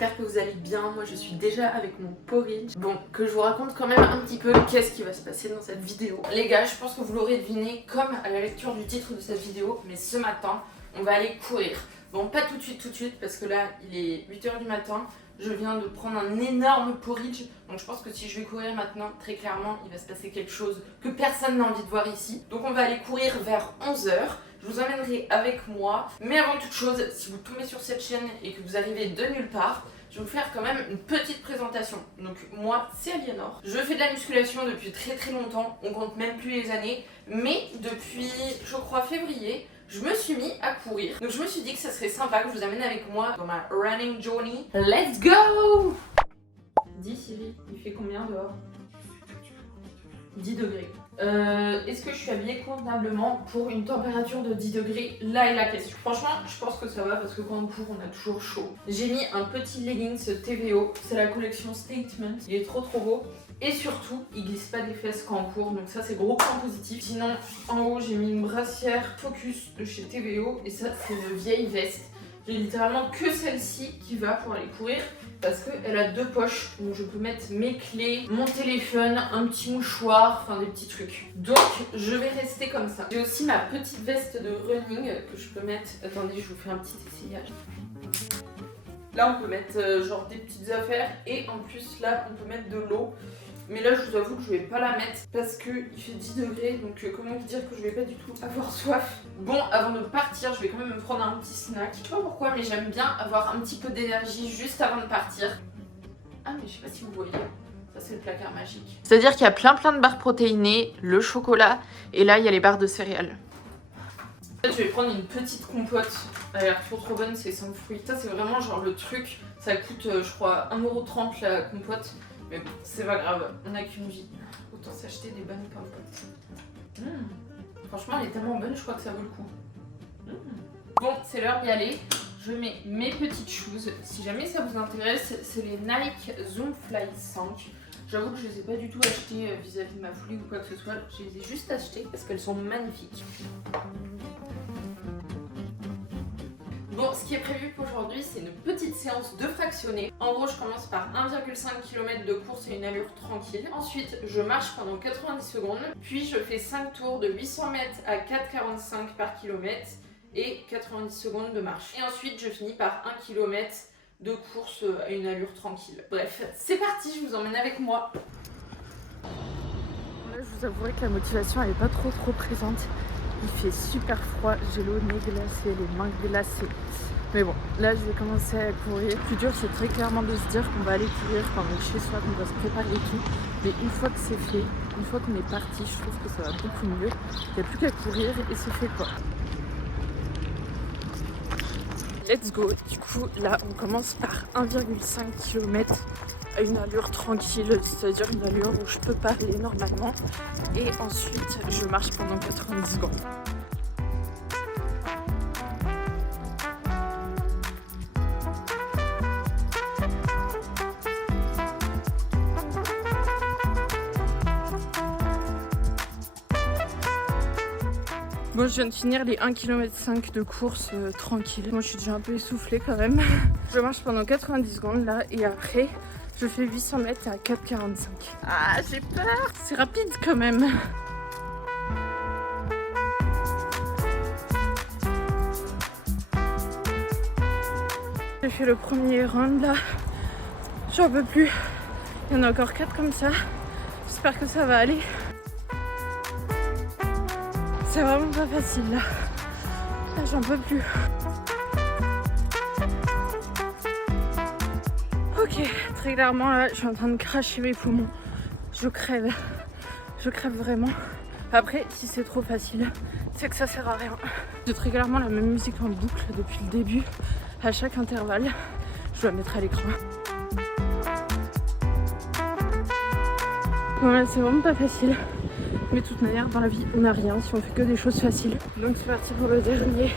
j'espère que vous allez bien. Moi je suis déjà avec mon porridge. Bon, que je vous raconte quand même un petit peu qu'est-ce qui va se passer dans cette vidéo. Les gars, je pense que vous l'aurez deviné comme à la lecture du titre de cette vidéo, mais ce matin, on va aller courir. Bon, pas tout de suite, parce que là, il est 8h du matin. Je viens de prendre un énorme porridge, donc je pense que si je vais courir maintenant, très clairement, il va se passer quelque chose que personne n'a envie de voir ici. Donc on va aller courir vers 11h. Je vous emmènerai avec moi. Mais avant toute chose, si vous tombez sur cette chaîne et que vous arrivez de nulle part, je vais vous faire quand même une petite présentation. Donc moi, c'est Aliénor. Je fais de la musculation depuis très longtemps. On compte même plus les années. Mais depuis, je crois, février, je me suis mis à courir. Donc je me suis dit que ça serait sympa que je vous amène avec moi dans ma running journey. Let's go! Dis Siri, il fait combien dehors? 10 degrés. Est-ce que je suis habillée convenablement pour une température de 10 degrés? Là est la question. Franchement, je pense que ça va parce que quand on court, on a toujours chaud. J'ai mis un petit leggings TVO. C'est la collection Statement. Il est trop beau. Et surtout, il glisse pas des fesses quand on court. Donc ça, c'est gros point positif. Sinon, en haut, j'ai mis une brassière Focus de chez TVO. Et ça, c'est une vieille veste. J'ai littéralement que celle-ci qui va pour aller courir. Parce qu'elle a 2 poches, donc je peux mettre mes clés, mon téléphone, un petit mouchoir, enfin des petits trucs. Donc je vais rester comme ça. J'ai aussi ma petite veste de running que je peux mettre. Attendez, je vous fais un petit essayage. Là on peut mettre genre des petites affaires et en plus là on peut mettre de l'eau. Mais là je vous avoue que je vais pas la mettre parce qu'il fait 10 degrés, donc comment vous dire que je vais pas du tout avoir soif. Bon, avant de partir, je vais quand même me prendre un petit snack. Je sais pas pourquoi, mais j'aime bien avoir un petit peu d'énergie juste avant de partir. Ah mais je sais pas si vous voyez, ça c'est le placard magique. C'est-à-dire qu'il y a plein de barres protéinées, le chocolat, et là il y a les barres de céréales. En fait, je vais prendre une petite compote. Elle a l'air trop bonne, c'est sans fruits. Ça c'est vraiment genre le truc, ça coûte je crois 1,30€ la compote. Mais bon, c'est pas grave, on a qu'une vie. Autant s'acheter des bonnes pommes. Franchement, elle est tellement bonne, je crois que ça vaut le coup. Bon, c'est l'heure d'y aller. Je mets mes petites shoes. Si jamais ça vous intéresse, c'est les Nike Zoom Fly 5. J'avoue que je les ai pas du tout achetées vis-à-vis de ma folie ou quoi que ce soit. Je les ai juste achetées parce qu'elles sont magnifiques. Bon, ce qui est prévu pour aujourd'hui, c'est une petite séance de fractionnés. En gros, je commence par 1,5 km de course et une allure tranquille. Ensuite, je marche pendant 90 secondes. Puis, je fais 5 tours de 800 mètres à 4,45 par kilomètre et 90 secondes de marche. Et ensuite, je finis par 1 km de course à une allure tranquille. Bref, c'est parti, je vous emmène avec moi. Là, je vous avouerai que la motivation, elle n'est pas trop présente. Il fait super froid, j'ai le nez glacé, les mains glacées. Mais bon, là je vais commencer à courir. Le plus dur, c'est très clairement de se dire qu'on va aller courir quand on est chez soi, qu'on va se préparer et tout. Mais une fois que c'est fait, une fois qu'on est parti, je trouve que ça va beaucoup mieux. Il n'y a plus qu'à courir et c'est fait quoi. Let's go. Du coup, là on commence par 1,5 km à une allure tranquille, c'est-à-dire une allure où je peux parler normalement. Et ensuite, je marche pendant 90 secondes. Bon, je viens de finir les 1,5 km de course tranquille. Moi, je suis déjà un peu essoufflée quand même. Je marche pendant 90 secondes là et après, je fais 800 mètres à 4,45. Ah, j'ai peur. C'est rapide quand même. J'ai fait le premier round là. J'en peux plus. Il y en a encore 4 comme ça. J'espère que ça va aller. C'est vraiment pas facile là. Là, j'en peux plus. Ok, très clairement là, je suis en train de cracher mes poumons. Je crève vraiment. Après, si c'est trop facile, c'est que ça sert à rien. J'ai très clairement la même musique en boucle depuis le début. À chaque intervalle, je dois mettre à l'écran. Bon là, c'est vraiment pas facile. Mais de toute manière, dans la vie, on n'a rien si on fait que des choses faciles. Donc c'est parti pour le dernier.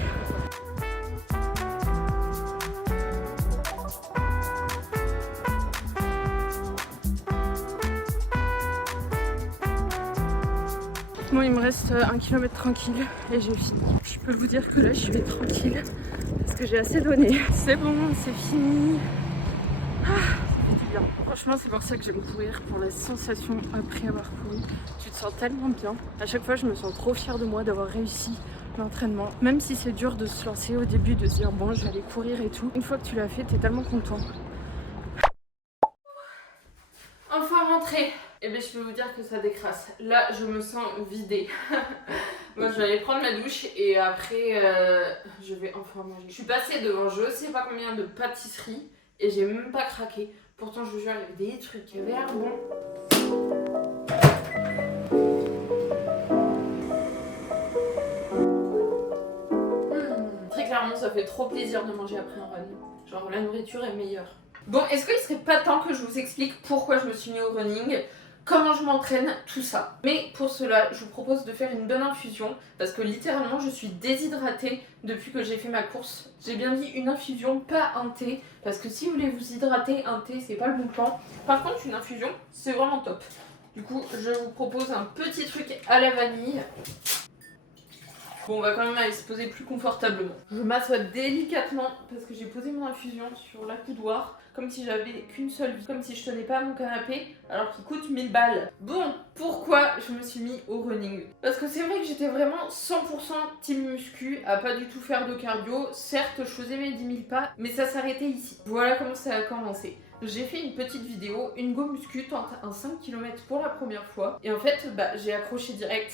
Bon, il me reste 1 km tranquille et j'ai fini. Je peux vous dire que là, je vais tranquille parce que j'ai assez donné. C'est bon, c'est fini. Ça fait du bien. Franchement, c'est pour ça que j'aime courir, pour la sensation après avoir couru. Tu te sens tellement bien. À chaque fois, je me sens trop fière de moi d'avoir réussi l'entraînement. Même si c'est dur de se lancer au début, de se dire bon, je vais aller courir et tout. Une fois que tu l'as fait, t'es tellement content. Enfin rentrée. Et bien je peux vous dire que ça décrasse. Là je me sens vidée. Moi je vais aller prendre ma douche et après je vais enfin manger. Je suis passée devant je sais pas combien de pâtisseries et j'ai même pas craqué. Pourtant je vous jure il y avait des trucs qui avaient l'air bons. Très clairement ça fait trop plaisir de manger après un run. Genre la nourriture est meilleure. Bon, est-ce qu'il serait pas temps que je vous explique pourquoi je me suis mis au running, comment je m'entraîne, tout ça. Mais pour cela, je vous propose de faire une bonne infusion parce que littéralement, je suis déshydratée depuis que j'ai fait ma course. J'ai bien dit une infusion, pas un thé, parce que si vous voulez vous hydrater, un thé, c'est pas le bon plan. Par contre, une infusion, c'est vraiment top. Du coup, je vous propose un petit truc à la vanille. Bon, on va quand même aller se poser plus confortablement. Je m'assois délicatement parce que j'ai posé mon infusion sur l'accoudoir comme si j'avais qu'une seule vie, comme si je tenais pas mon canapé alors qu'il coûte 1000 balles. Bon, pourquoi je me suis mis au running? Parce que c'est vrai que j'étais vraiment 100% team muscu, à pas du tout faire de cardio. Certes, je faisais mes 10 000 pas, mais ça s'arrêtait ici. Voilà comment ça a commencé. J'ai fait une petite vidéo, une go muscu tente un 5 km pour la première fois. Et en fait, j'ai accroché direct.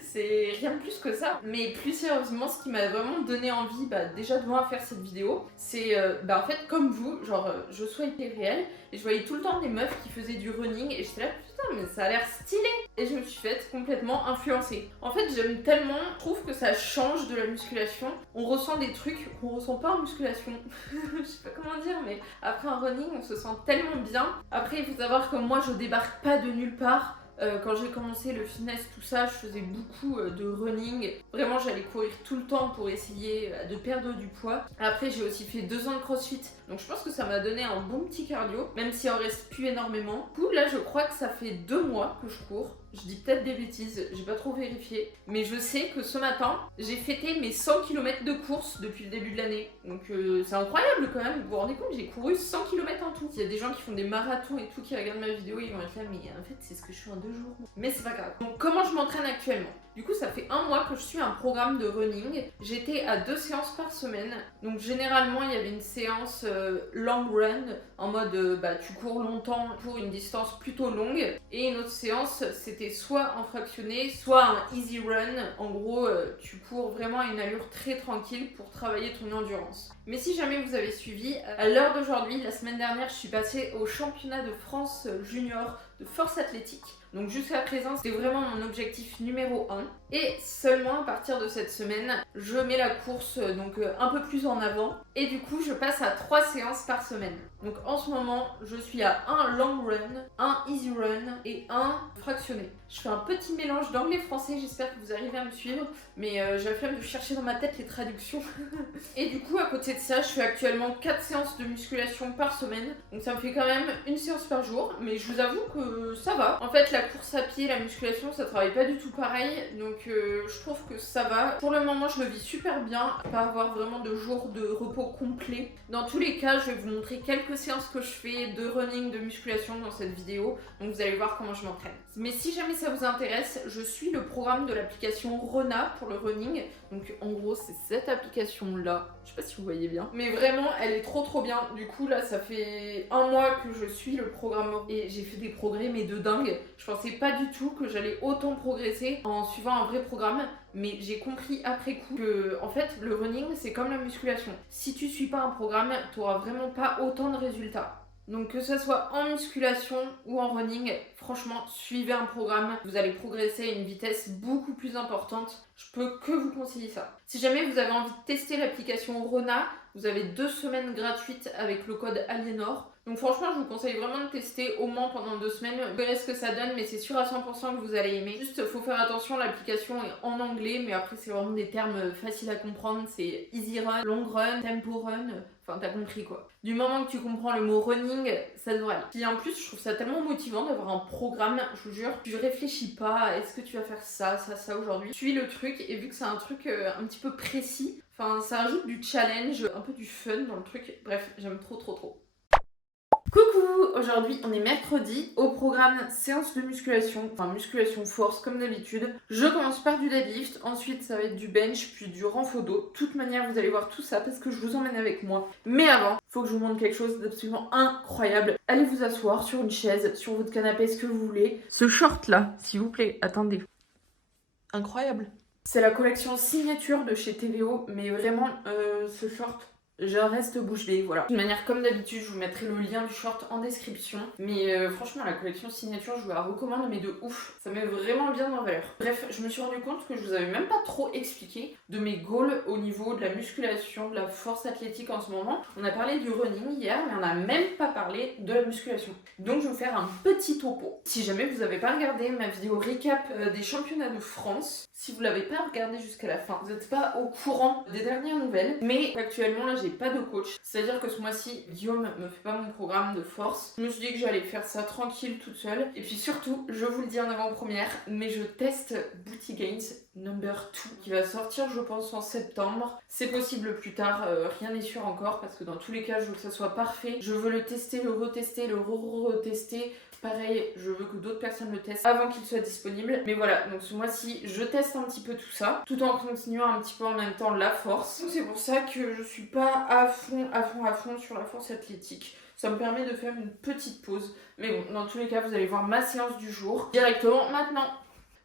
C'est rien de plus que ça. Mais plus sérieusement, ce qui m'a vraiment donné envie, déjà de moi faire cette vidéo, c'est en fait comme vous, genre je swipais réel et je voyais tout le temps des meufs qui faisaient du running et j'étais là putain mais ça a l'air stylé. Et je me suis faite complètement influencer. En fait j'aime tellement, je trouve que ça change de la musculation. On ressent des trucs qu'on ressent pas en musculation. Je sais pas comment dire mais après un running on se sent tellement bien. Après il faut savoir que moi je débarque pas de nulle part. Quand j'ai commencé le fitness, tout ça, je faisais beaucoup de running. Vraiment, j'allais courir tout le temps pour essayer de perdre du poids. Après, j'ai aussi fait 2 ans de crossfit. Donc, je pense que ça m'a donné un bon petit cardio, même s'il en reste plus énormément. Du coup, là, je crois que ça fait 2 mois que je cours. Je dis peut-être des bêtises, j'ai pas trop vérifié. Mais je sais que ce matin, j'ai fêté mes 100 km de course depuis le début de l'année. Donc c'est incroyable quand même. Vous vous rendez compte, j'ai couru 100 km en tout. Il y a des gens qui font des marathons et tout qui regardent ma vidéo, ils vont être là, mais en fait, c'est ce que je fais en 2 jours. Mais c'est pas grave. Donc comment je m'entraîne actuellement? Du coup, ça fait 1 mois que je suis un programme de running. J'étais à 2 séances par semaine. Donc généralement, il y avait une séance long run, en mode tu cours longtemps pour une distance plutôt longue. Et une autre séance, c'était soit en fractionné, soit un easy run. En gros, tu cours vraiment à une allure très tranquille pour travailler ton endurance. Mais si jamais vous avez suivi, à l'heure d'aujourd'hui, la semaine dernière, je suis passée au championnat de France junior de force athlétique. Donc jusqu'à présent, c'était vraiment mon objectif numéro 1. Et seulement à partir de cette semaine, je mets la course un peu plus en avant. Et du coup, je passe à 3 séances par semaine. Donc en ce moment, je suis à un long run, un easy run et un fractionné. Je fais un petit mélange d'anglais-français, j'espère que vous arrivez à me suivre. Mais j'ai la flemme de chercher dans ma tête les traductions. Et du coup, à côté de ça, je fais actuellement 4 séances de musculation par semaine. Donc ça me fait quand même une séance par jour. Mais je vous avoue que ça va. En fait, la course à pied, la musculation, ça travaille pas du tout pareil. Donc je trouve que ça va. Pour le moment, je le vis super bien. Pas avoir vraiment de jours de repos complet. Dans tous les cas, je vais vous montrer quelques séances que je fais de running, de musculation dans cette vidéo. Donc vous allez voir comment je m'entraîne. Mais si jamais ça vous intéresse, je suis le programme de l'application Rona pour le running. Donc en gros, c'est cette application là. Je sais pas si vous voyez bien. Mais vraiment, elle est trop bien. Du coup, là, ça fait 1 mois que je suis le programme. Et j'ai fait des progrès, mais de dingue. Je pensais pas du tout que j'allais autant progresser en suivant un vrai programme. Mais j'ai compris après coup que, en fait, le running, c'est comme la musculation. Si tu suis pas un programme, tu auras vraiment pas autant de résultats. Donc que ce soit en musculation ou en running, franchement, suivez un programme. Vous allez progresser à une vitesse beaucoup plus importante. Je peux que vous conseiller ça. Si jamais vous avez envie de tester l'application Rona, vous avez 2 semaines gratuites avec le code Aliénor. Donc franchement, je vous conseille vraiment de tester au moins pendant 2 semaines. Vous verrez ce que ça donne, mais c'est sûr à 100% que vous allez aimer. Juste, faut faire attention, l'application est en anglais, mais après c'est vraiment des termes faciles à comprendre. C'est easy run, long run, tempo run. Enfin, t'as compris quoi. Du moment que tu comprends le mot running, ça devrait aller. Puis en plus, je trouve ça tellement motivant d'avoir un programme, je vous jure. Tu réfléchis pas, est-ce que tu vas faire ça aujourd'hui. Suis le truc, et vu que c'est un truc un petit peu précis, enfin, ça ajoute du challenge, un peu du fun dans le truc. Bref, j'aime trop. Coucou, aujourd'hui on est mercredi, au programme séance de musculation, enfin musculation force comme d'habitude. Je commence par du deadlift, ensuite ça va être du bench, puis du renfort dos. De toute manière vous allez voir tout ça parce que je vous emmène avec moi. Mais avant, faut que je vous montre quelque chose d'absolument incroyable. Allez vous asseoir sur une chaise, sur votre canapé, ce que vous voulez. Ce short là, s'il vous plaît, attendez. Incroyable. C'est la collection signature de chez TVO, mais vraiment ce short... Je reste bouche bée, voilà. De manière comme d'habitude, je vous mettrai le lien du short en description. Mais franchement, la collection signature, je vous la recommande, mais de ouf. Ça met vraiment bien en valeur. Bref, je me suis rendu compte que je vous avais même pas trop expliqué de mes goals au niveau de la musculation, de la force athlétique en ce moment. On a parlé du running hier, mais on n'a même pas parlé de la musculation. Donc je vais vous faire un petit topo. Si jamais vous n'avez pas regardé ma vidéo recap des championnats de France, si vous l'avez pas regardé jusqu'à la fin, vous n'êtes pas au courant des dernières nouvelles. Mais actuellement, là, j'ai pas de coach. C'est-à-dire que ce mois-ci, Guillaume me fait pas mon programme de force. Je me suis dit que j'allais faire ça tranquille toute seule. Et puis surtout, je vous le dis en avant-première, mais je teste Booty Gains Number 2 qui va sortir je pense en septembre. C'est possible plus tard, rien n'est sûr encore parce que dans tous les cas, je veux que ça soit parfait. Je veux le tester, le retester, le retester. Pareil, je veux que d'autres personnes le testent avant qu'il soit disponible. Mais voilà, donc ce mois-ci, je teste un petit peu tout ça, tout en continuant un petit peu en même temps la force. Donc c'est pour ça que je suis pas à fond sur la force athlétique. Ça me permet de faire une petite pause. Mais bon, dans tous les cas, vous allez voir ma séance du jour directement maintenant.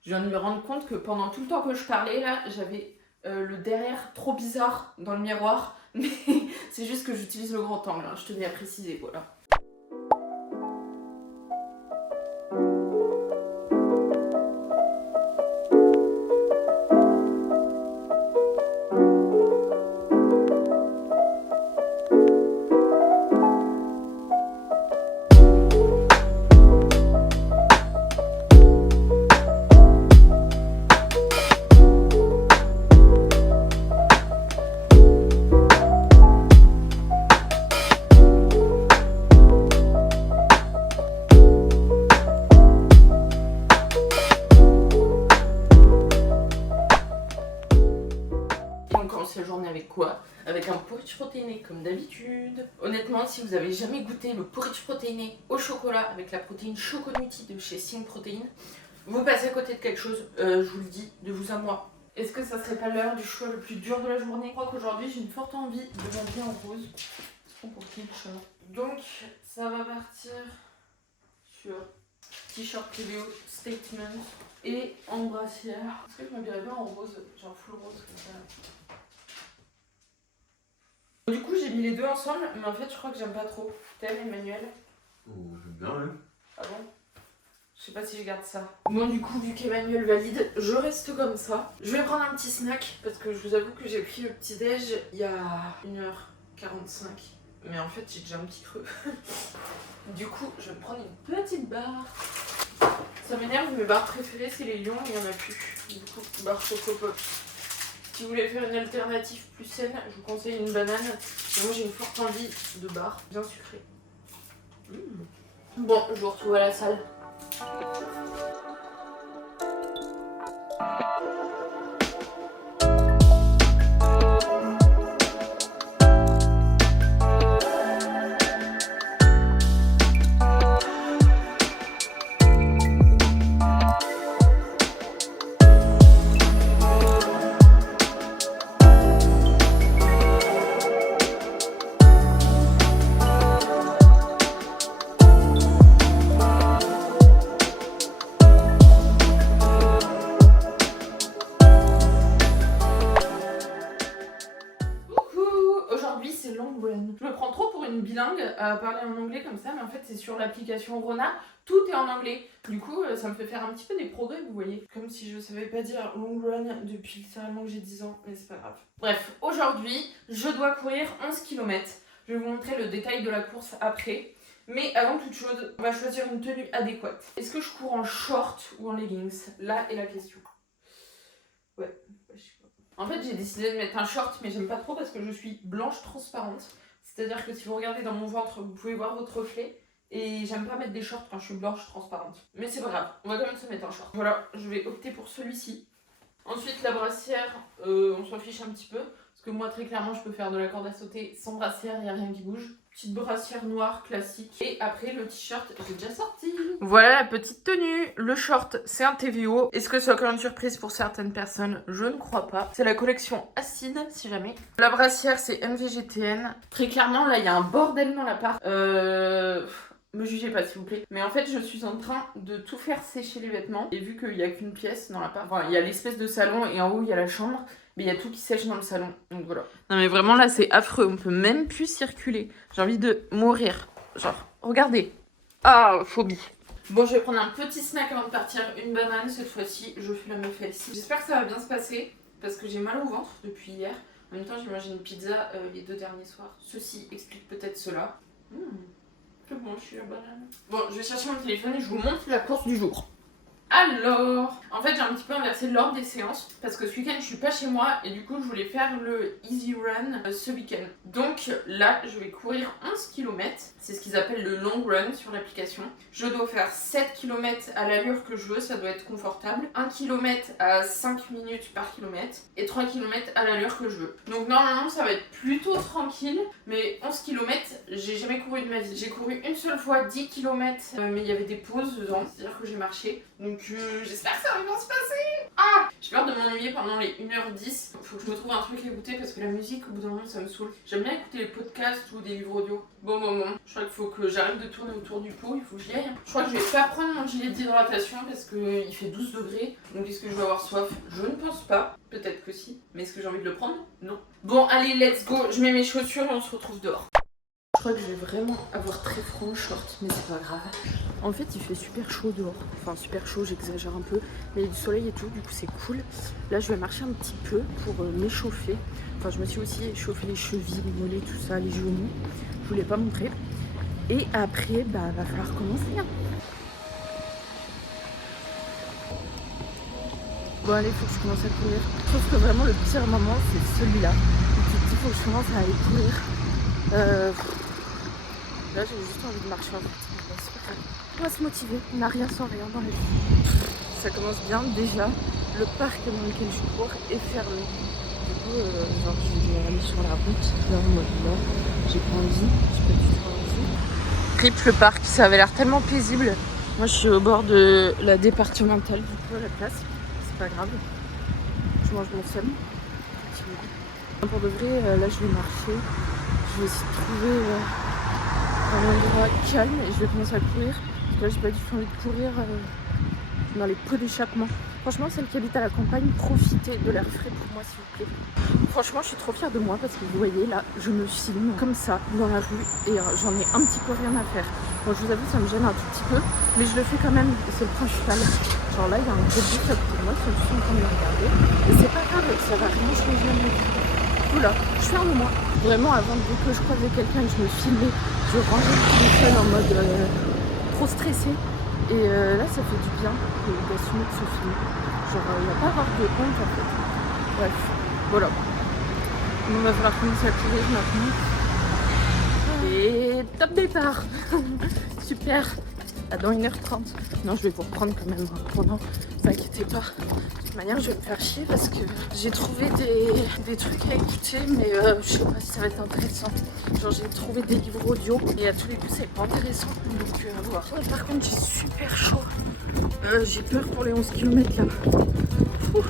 Je viens de me rendre compte que pendant tout le temps que je parlais, là, j'avais le derrière trop bizarre dans le miroir. Mais c'est juste que j'utilise le grand angle, hein, je tenais à préciser, voilà. La journée avec quoi? Avec un porridge protéiné comme d'habitude. Honnêtement, si vous avez jamais goûté le porridge protéiné au chocolat avec la protéine Choconuti de chez Sing Protein, vous passez à côté de quelque chose, je vous le dis, de vous à moi. Est-ce que ça serait pas l'heure du choix le plus dur de la journée? Je crois qu'aujourd'hui j'ai une forte envie de m'habiller en rose. Pour quel choix? Donc ça va partir sur t-shirt TVO Statement et en brassière. Est-ce que je m'habillerais bien en rose, genre full rose comme ça? Du coup, j'ai mis les deux ensemble, mais en fait, je crois que j'aime pas trop. T'aimes, Emmanuel? Oh, j'aime bien, même. Ah bon? Je sais pas si je garde ça. Bon, du coup, vu qu'Emmanuel valide, je reste comme ça. Je vais prendre un petit snack, parce que je vous avoue que j'ai pris le petit-déj il y a 1h45. Mais en fait, j'ai déjà un petit creux. Du coup, je vais me prendre une petite barre. Ça m'énerve, mes barres préférées, c'est les lions, il y en a plus. Du coup, barre Choco Pop. Si vous voulez faire une alternative plus saine, je vous conseille une banane. Et moi j'ai une forte envie de barre bien sucrée. Bon, je vous retrouve à la salle. Je me prends trop pour une bilingue à parler en anglais comme ça, mais en fait c'est sur l'application Rona, tout est en anglais. Du coup ça me fait faire un petit peu des progrès, vous voyez. Comme si je savais pas dire long run depuis littéralement que j'ai 10 ans, mais c'est pas grave. Bref, aujourd'hui je dois courir 11 km. Je vais vous montrer le détail de la course après. Mais avant toute chose, on va choisir une tenue adéquate. Est-ce que je cours en short ou en leggings? Là est la question. Ouais, je sais pas. En fait, j'ai décidé de mettre un short, mais j'aime pas trop parce que je suis blanche transparente. C'est-à-dire que si vous regardez dans mon ventre, vous pouvez voir votre reflet. Et j'aime pas mettre des shorts quand je suis blanche transparente. Mais c'est pas grave, on va quand même se mettre un short. Voilà, je vais opter pour celui-ci. Ensuite, la brassière, on s'en fiche un petit peu. Parce que moi très clairement je peux faire de la corde à sauter sans brassière, il n'y a rien qui bouge. Petite brassière noire classique. Et après le t-shirt, j'ai déjà sorti. Voilà la petite tenue. Le short, c'est un TVO. Est-ce que c'est encore une surprise pour certaines personnes? Je ne crois pas. C'est la collection Acide, si jamais. La brassière, c'est NVGTN. Très clairement, là, il y a un bordel dans l'appart. Me jugez pas s'il vous plaît. Mais en fait je suis en train de tout faire sécher les vêtements. Et vu qu'il n'y a qu'une pièce dans l'appart, enfin il y a l'espèce de salon et en haut il y a la chambre. Mais il y a tout qui sèche dans le salon. Donc voilà. Non mais vraiment là c'est affreux. On peut même plus circuler. J'ai envie de mourir. Genre, regardez. Ah, phobie. Bon, je vais prendre un petit snack avant de partir. Une banane cette fois-ci. Je fais la meuf ici. J'espère que ça va bien se passer. Parce que j'ai mal au ventre depuis hier. En même temps j'ai mangé une pizza les 2 derniers soirs. Ceci explique peut-être cela. C'est bon, je suis la banane. Bon, je vais chercher mon téléphone et je vous montre la course du jour. Alors, en fait j'ai un petit peu inversé l'ordre des séances parce que ce week-end je suis pas chez moi et du coup je voulais faire le easy run ce week-end. Donc là je vais courir 11 km, c'est ce qu'ils appellent le long run sur l'application. Je dois faire 7 km à l'allure que je veux, ça doit être confortable. 1 km à 5 minutes par kilomètre et 3 km à l'allure que je veux. Donc normalement ça va être plutôt tranquille, mais 11 km j'ai jamais couru de ma vie. J'ai couru une seule fois 10 km mais il y avait des pauses dedans, c'est-à-dire que j'ai marché. Donc j'espère que ça va bien se passer. Ah, j'ai peur de m'ennuyer pendant les 1h10. Faut que je me trouve un truc à écouter parce que la musique au bout d'un moment ça me saoule. J'aime bien écouter les podcasts ou des livres audio. Bon, je crois qu'il faut que j'arrête de tourner autour du pot, il faut que j'y aille. Je crois que je vais pas prendre mon gilet d'hydratation parce qu'il fait 12 degrés. Donc est-ce que je vais avoir soif? Je ne pense pas. Peut-être que si. Mais est-ce que j'ai envie de le prendre? Non. Bon allez, let's go. Je mets mes chaussures et on se retrouve dehors. Je crois que je vais vraiment avoir très froid en short, mais c'est pas grave. En fait, il fait super chaud dehors. Enfin, super chaud, j'exagère un peu. Mais il y a du soleil et tout, du coup, c'est cool. Là, je vais marcher un petit peu pour m'échauffer. Enfin, je me suis aussi échauffé les chevilles, les mollets, tout ça, les genoux. Je voulais pas montrer. Et après, bah, va falloir commencer. Hein. Bon, allez, faut que je commence à courir. Je trouve que vraiment, le pire moment, c'est celui-là. Il faut que je commence à aller courir. Là j'ai juste envie de marcher en fait. C'est pas grave. On va se motiver, on n'a rien sans rien dans la vie. Ça commence bien déjà. Le parc dans lequel je cours est fermé. Du coup, genre je vais aller sur la route. Là, moi, là, j'ai pas envie. J'ai pas du tout envie. Rip le parc, ça avait l'air tellement paisible. Moi je suis au bord de la départementale du coup à la place. C'est pas grave. Je mange mon seum. Pour de vrai, là je vais marcher. Je vais essayer de trouver un endroit calme et je vais commencer à courir parce que là j'ai pas du tout envie de courir dans les pots d'échappement. Franchement, celles qui habitent à la campagne, profitez de l'air frais pour moi s'il vous plaît. Franchement, je suis trop fière de moi parce que vous voyez là, je me filme comme ça dans la rue et j'en ai un petit peu rien à faire. Bon, je vous avoue, ça me gêne un tout petit peu, mais je le fais quand même, c'est le principal. Genre là, il y a un gros bus à côté de moi, ils sont tous en train de me regarder. Et c'est pas grave, ça va rien changer à ma vie. Oula, je suis fière de moi. Vraiment, avant dès que je croisais quelqu'un et que je me filmais, je rangeais le téléphone en mode trop stressée. Et là, ça fait du bien d'assumer de se filmer. Genre, il n'y a pas à avoir de honte en fait. Bref, voilà. On va falloir commencer à courir maintenant. Et top départ. Super. À dans 1h30. Non, je vais vous reprendre quand même pendant. Ne vous inquiétez pas. De toute manière, je vais me faire chier parce que j'ai trouvé des trucs à écouter, mais je sais pas si ça va être intéressant. Genre, j'ai trouvé des livres audio et à tous les coups, c'est pas intéressant. Donc, à voir. Par contre, j'ai super chaud. J'ai peur pour les 11 km là. Ouf.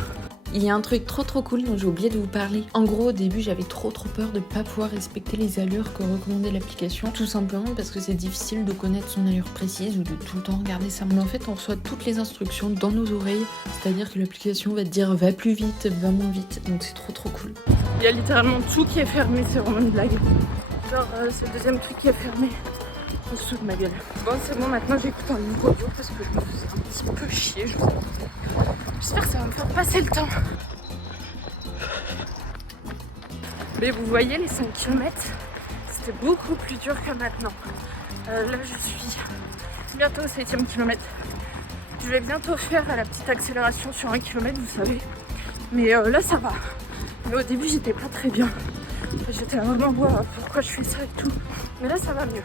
Il y a un truc trop cool dont j'ai oublié de vous parler. En gros, au début, j'avais trop peur de pas pouvoir respecter les allures que recommandait l'application. Tout simplement parce que c'est difficile de connaître son allure précise ou de tout le temps regarder ça. Mais en fait, on reçoit toutes les instructions dans nos oreilles. C'est-à-dire que l'application va te dire va plus vite, va moins vite. Donc c'est trop cool. Il y a littéralement tout qui est fermé, c'est vraiment une blague. Genre, c'est le deuxième truc qui est fermé. En dessous de ma gueule. Bon, c'est bon, maintenant j'écoute un livre audio parce que je me faisais un petit peu chier, je vous avoue. J'espère que ça va me faire passer le temps. Mais vous voyez, les 5 km, c'était beaucoup plus dur que maintenant. Là, je suis bientôt au 7e kilomètre. Je vais bientôt faire la petite accélération sur 1 km, vous savez. Mais là, ça va. Mais au début, j'étais pas très bien. J'étais vraiment pourquoi je fais ça et tout. Mais là, ça va mieux.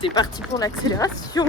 C'est parti pour l'accélération.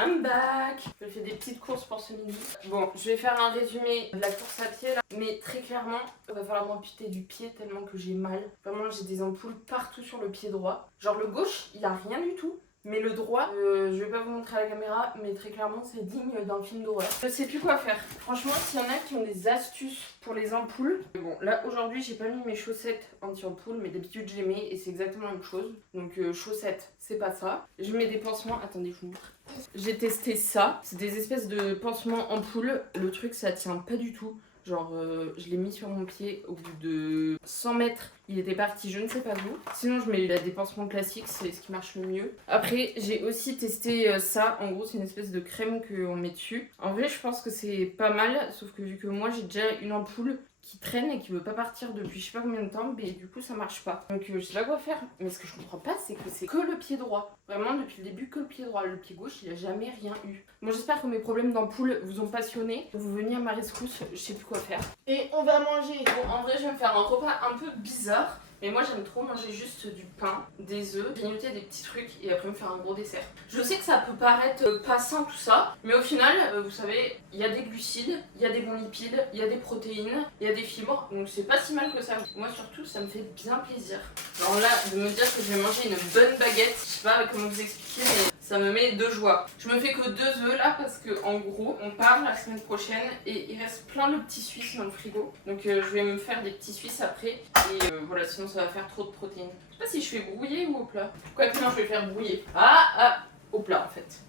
I'm back. Je fais des petites courses pour ce midi. Bon, je vais faire un résumé de la course à pied là. Mais très clairement, il va falloir m'amputer du pied tellement que j'ai mal. Vraiment, j'ai des ampoules partout sur le pied droit. Genre le gauche, il a rien du tout. Mais le droit, je vais pas vous montrer à la caméra, mais très clairement c'est digne d'un film d'horreur. Je sais plus quoi faire. Franchement, s'il y en a qui ont des astuces pour les ampoules. Bon, là aujourd'hui j'ai pas mis mes chaussettes anti-ampoules, mais d'habitude je les mets et c'est exactement la même chose. Donc chaussettes, c'est pas ça. Je mets des pansements, attendez, je vous montre. J'ai testé ça, c'est des espèces de pansements ampoules. Le truc ça tient pas du tout. Genre, je l'ai mis sur mon pied au bout de 100 mètres. Il était parti je ne sais pas où. Sinon, je mets des pansements classiques, c'est ce qui marche le mieux. Après, j'ai aussi testé ça. En gros, c'est une espèce de crème qu'on met dessus. En vrai, je pense que c'est pas mal. Sauf que vu que moi, j'ai déjà une ampoule qui traîne et qui veut pas partir depuis je sais pas combien de temps, mais du coup ça marche pas. Donc je sais pas quoi faire. Mais ce que je comprends pas, c'est que c'est que le pied droit. Vraiment depuis le début que le pied droit. Le pied gauche il a jamais rien eu. Bon, j'espère que mes problèmes d'ampoule vous ont passionné. Vous venez à ma rescousse, je sais plus quoi faire. Et on va manger. Bon, en vrai je vais me faire un repas un peu bizarre. Mais moi j'aime trop manger juste du pain, des œufs, grignoter des petits trucs et après me faire un gros dessert. Je sais que ça peut paraître pas sain tout ça, mais au final, vous savez, il y a des glucides, il y a des bons lipides, il y a des protéines, il y a des fibres, donc c'est pas si mal que ça. Moi surtout, ça me fait bien plaisir. Alors là, de me dire que je vais manger une bonne baguette, je sais pas comment vous expliquer, mais ça me met de joie. Je me fais que 2 œufs là parce que en gros, on part la semaine prochaine et il reste plein de petits Suisses dans le frigo. Donc je vais me faire des petits Suisses après et voilà, sinon ça va faire trop de protéines. Je sais pas si je fais brouiller ou au plat. Quoi que non, je vais faire brouiller. Au plat en fait.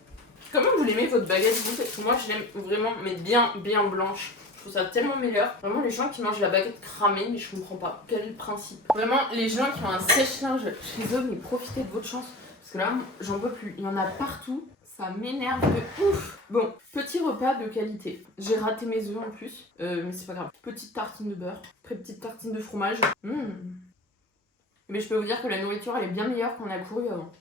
Comment vous l'aimez votre baguette vous? Parce que moi je l'aime vraiment mais bien blanche. Je trouve ça tellement meilleur. Vraiment les gens qui mangent la baguette cramée, mais je comprends pas. Quel est le principe? Vraiment les gens qui ont un sèche-linge chez eux, mais profitez de votre chance. Parce que là, j'en peux plus. Il y en a partout. Ça m'énerve de ouf. Bon, petit repas de qualité. J'ai raté mes œufs en plus. Mais c'est pas grave. Petite tartine de beurre. Après, petite tartine de fromage. Mais je peux vous dire que la nourriture, elle est bien meilleure qu'on a couru avant.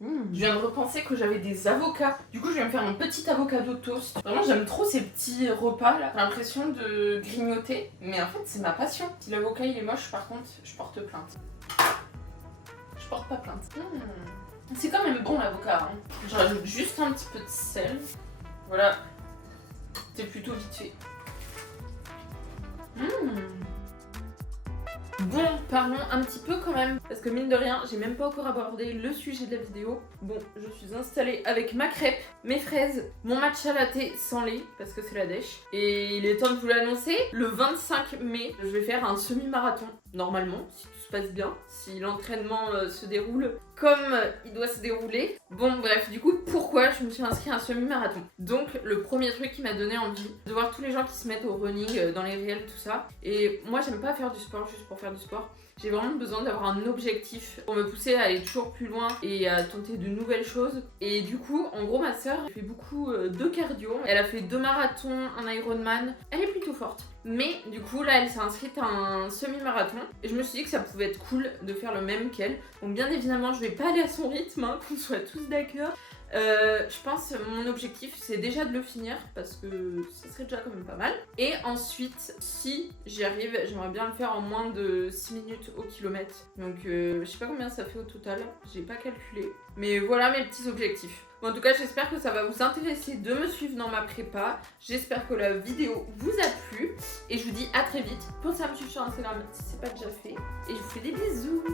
Je viens de repenser que j'avais des avocats. Du coup, je vais me faire un petit avocado toast. Vraiment, j'aime trop ces petits repas là. J'ai l'impression de grignoter. Mais en fait, c'est ma passion. Si l'avocat il est moche, par contre, je porte plainte. Je porte pas plainte. C'est quand même bon l'avocat. Hein. Je rajoute juste un petit peu de sel. Voilà. C'est plutôt vite fait. Bon, parlons un petit peu quand même, parce que mine de rien, j'ai même pas encore abordé le sujet de la vidéo. Bon, je suis installée avec ma crêpe, mes fraises, mon matcha latte sans lait, parce que c'est la dèche. Et il est temps de vous l'annoncer, le 25 mai, je vais faire un semi-marathon, normalement, si tout se passe bien, si l'entraînement se déroule comme il doit se dérouler. Bon bref, du coup, pourquoi je me suis inscrite à un semi-marathon? Donc, le premier truc qui m'a donné envie de voir tous les gens qui se mettent au running, dans les réels, tout ça. Et moi, j'aime pas faire du sport juste pour faire du sport. J'ai vraiment besoin d'avoir un objectif pour me pousser à aller toujours plus loin et à tenter de nouvelles choses. Et du coup, en gros, ma sœur fait beaucoup de cardio. Elle a fait 2 marathons, un Ironman. Elle est plutôt forte. Mais du coup, là, elle s'est inscrite à un semi-marathon. Et je me suis dit que ça pouvait être cool de faire le même qu'elle. Donc bien évidemment, je vais pas aller à son rythme, hein, qu'on soit tous d'accord. Je pense mon objectif c'est déjà de le finir parce que ça serait déjà quand même pas mal. Et ensuite, si j'y arrive, j'aimerais bien le faire en moins de 6 minutes au kilomètre. Donc je sais pas combien ça fait au total, j'ai pas calculé. Mais voilà mes petits objectifs. Bon, en tout cas, j'espère que ça va vous intéresser de me suivre dans ma prépa. J'espère que la vidéo vous a plu. Et je vous dis à très vite. Pensez à me suivre sur Instagram si c'est pas déjà fait. Et je vous fais des bisous.